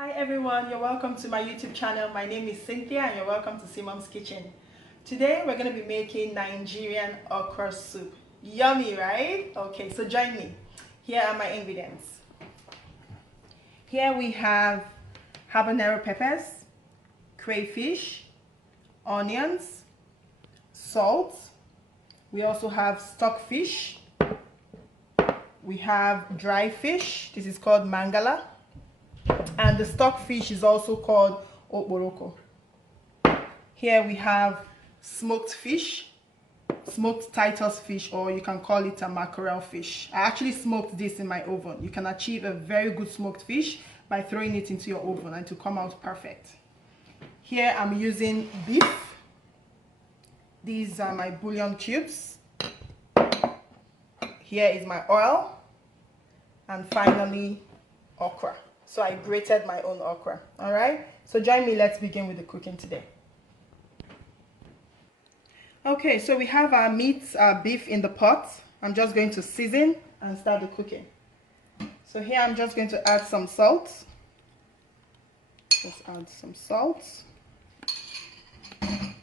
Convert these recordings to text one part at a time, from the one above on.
Hi everyone, you're welcome to my YouTube channel. My name is Cynthia and you're welcome to Simom's Kitchen. Today we're going to be making Nigerian okra soup. Yummy, right? Okay, so join me. Here are my ingredients. Here we have habanero peppers, crayfish, onions, salt. We also have stockfish. We have dry fish. This is called mangala. And the stockfish is also called okporoko. Here we have smoked fish, smoked Titus fish, or you can call it a mackerel fish. I actually smoked this in my oven. You can achieve a very good smoked fish by throwing it into your oven and to come out perfect. Here I'm using beef. These are my bouillon cubes. Here is my oil. And finally, okra. So I grated my own okra. All right, so join me. Let's begin with the cooking today. Okay, so we have our meat, our beef in the pot. I'm just going to season and start the cooking. So here I'm just going to add some salt. Just add some salt. I'm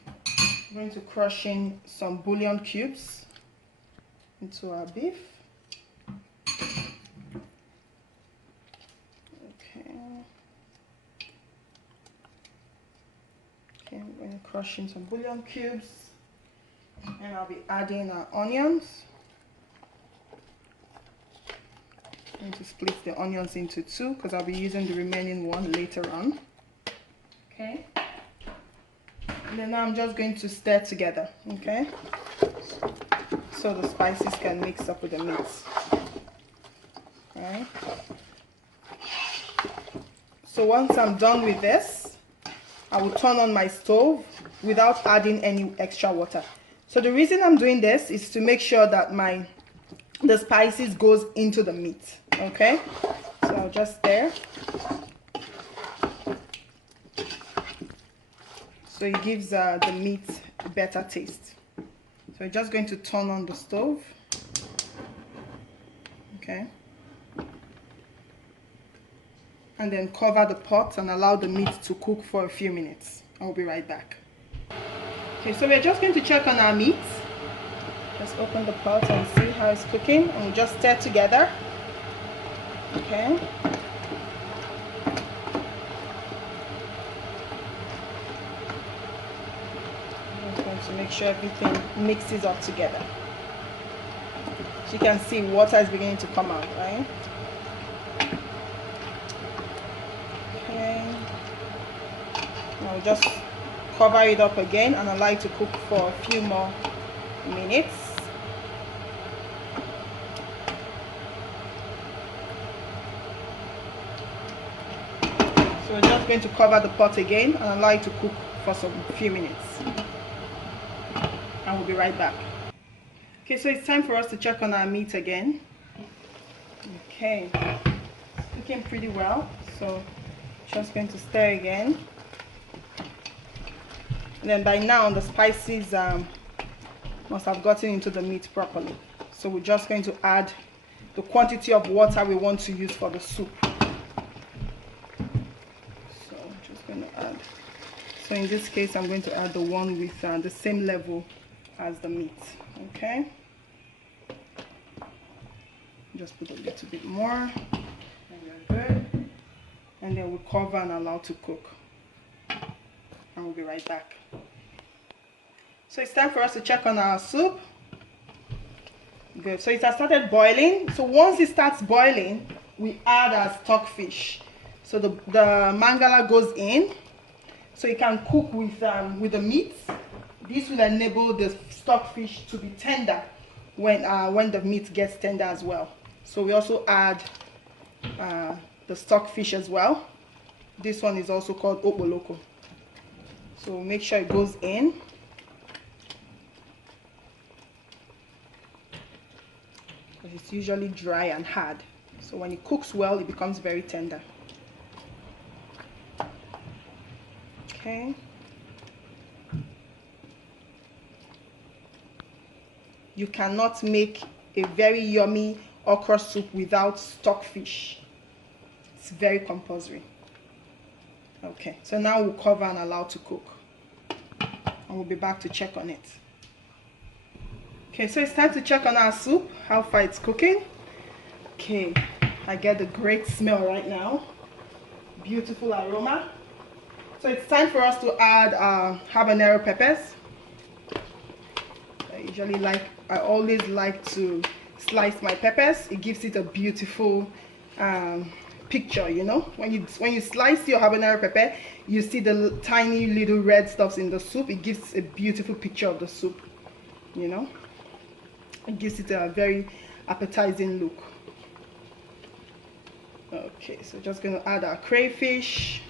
going to crush in some bouillon cubes into our beef. Okay, I'm going to crush in some bouillon cubes, and I'll be adding our onions. I'm going to split the onions into two because I'll be using the remaining one later on. Okay, and then now I'm just going to stir together, okay, so the spices can mix up with the meat. Alright, so once I'm done with this, I will turn on my stove without adding any extra water. So the reason I'm doing this is to make sure that the spices goes into the meat. Okay, so I'll just stir. So it gives the meat a better taste. So we're just going to turn on the stove. Okay. And then cover the pot and allow the meat to cook for a few minutes. I'll be right back. Okay, so we're just going to check on our meat. Just open the pot and see how it's cooking, and we'll just stir together. Okay. I'm just going to make sure everything mixes up together. So you can see water is beginning to come out, right? I'll just cover it up again and allow it to cook for a few more minutes. So we're just going to cover the pot again and allow it to cook for some few minutes. And we'll be right back. Okay, so it's time for us to check on our meat again. Okay, it's cooking pretty well. So just going to stir again. And then by now the spices must have gotten into the meat properly. So we're just going to add the quantity of water we want to use for the soup. So I'm just going to add. So in this case I'm going to add the one with the same level as the meat. Okay. Just put a little bit more. And we're good. And then we'll cover and allow to cook. And we'll be right back. So it's time for us to check on our soup. Good. So it has started boiling. So once it starts boiling, we add our stockfish. So the mangala goes in. So it can cook with the meat. This will enable the stockfish to be tender when the meat gets tender as well. So we also add the stockfish as well. This one is also called okporoko. So make sure it goes in. Because it's usually dry and hard. So when it cooks well, it becomes very tender. Okay. You cannot make a very yummy okra soup without stockfish. It's very compulsory. Okay, so now we'll cover and allow to cook, and we'll be back to check on it. Okay, so it's time to check on our soup, how far it's cooking. Okay, I get the great smell right now, beautiful aroma. So it's time for us to add habanero peppers. I always like to slice my peppers. It gives it a beautiful picture, you know. When you slice your habanero pepper, you see the tiny little red stuffs in the soup. It gives a beautiful picture of the soup, you know. It gives it a very appetizing look. Okay, so just going to add our crayfish.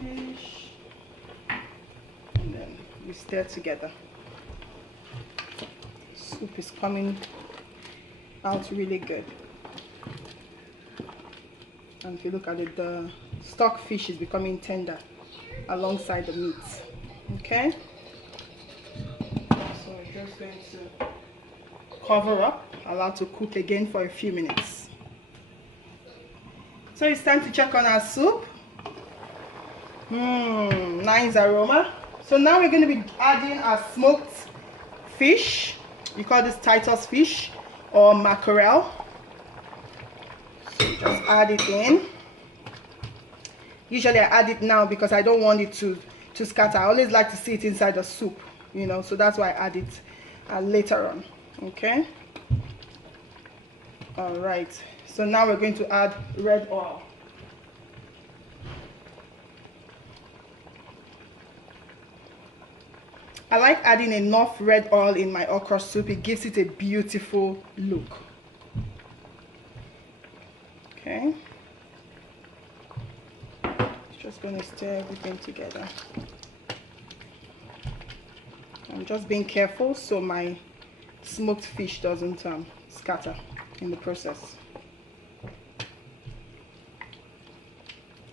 And then we stir together. Soup is coming out really good, and if you look at it, the stockfish is becoming tender alongside the meat. Okay, so we're just going to cover up, allow to cook again for a few minutes. So it's time to check on our soup. Nice aroma. So now we're going to be adding our smoked fish. We call this Titus fish or mackerel. So just add it in. Usually I add it now because I don't want it to scatter. I always like to see it inside the soup, you know, so that's why I add it later on. Okay, all right, so now we're going to add red oil. I like adding enough red oil in my okra soup. It gives it a beautiful look. Okay, just going to stir everything together. I'm just being careful so my smoked fish doesn't scatter in the process.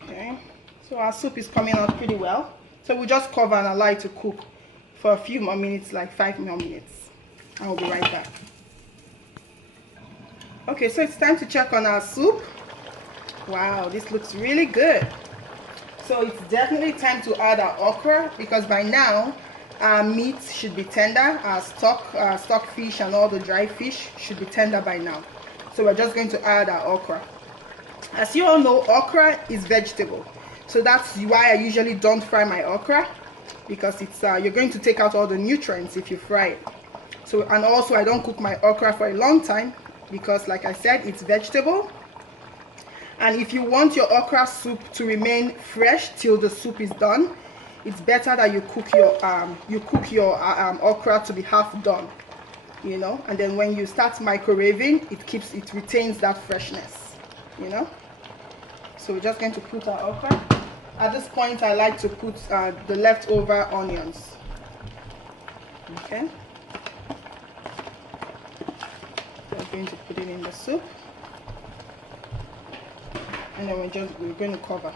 Okay, so our soup is coming out pretty well, so we just cover and allow it to cook for a few more minutes, like 5 more minutes, and we'll be right back. Okay, so it's time to check on our soup. Wow, this looks really good. So it's definitely time to add our okra, because by now our meat should be tender. Our stockfish and all the dry fish should be tender by now. So we're just going to add our okra. As you all know, okra is vegetable, so that's why I usually don't fry my okra, because it's you're going to take out all the nutrients if you fry it. So, and also I don't cook my okra for a long time because, like I said, it's vegetable. And if you want your okra soup to remain fresh till the soup is done, it's better that you cook your okra to be half done, you know, and then when you start microwaving, it retains that freshness, you know. So we're just going to put our okra. At this point, I like to put the leftover onions. Okay, we're going to put it in the soup, and then we're going to cover.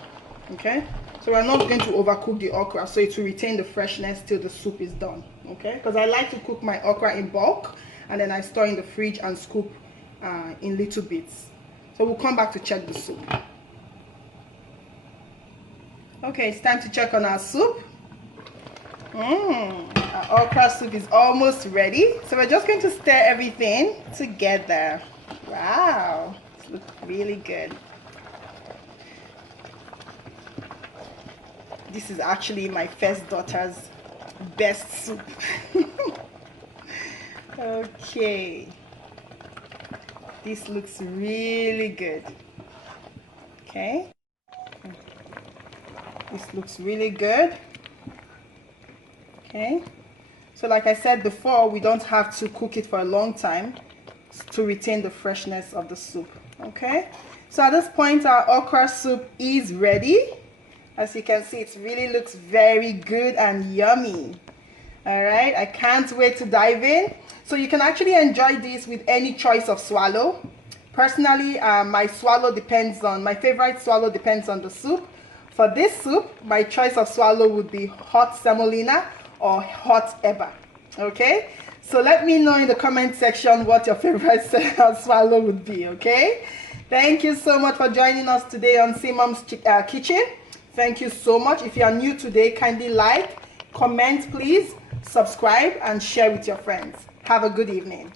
Okay, so we're not going to overcook the okra, so it will retain the freshness till the soup is done. Okay, because I like to cook my okra in bulk, and then I store in the fridge and scoop in little bits. So we'll come back to check the soup. Okay, it's time to check on our soup. Our okra soup is almost ready, so we're just going to stir everything together. Wow, this looks really good. This is actually my first daughter's best soup. Okay, this looks really good. Okay, this looks really good. Okay, so like I said before, we don't have to cook it for a long time to retain the freshness of the soup. Okay, so at this point our okra soup is ready. As you can see, it really looks very good and yummy. All right, I can't wait to dive in. So you can actually enjoy this with any choice of swallow. Personally, my favorite swallow depends on the soup. For this soup, my choice of swallow would be hot semolina or hot eba. Okay, So let me know in the comment section what your favorite swallow would be, okay? Thank you so much for joining us today on Simam's Kitchen. Thank you so much. If you are new today, kindly like, comment please, subscribe, and share with your friends. Have a good evening.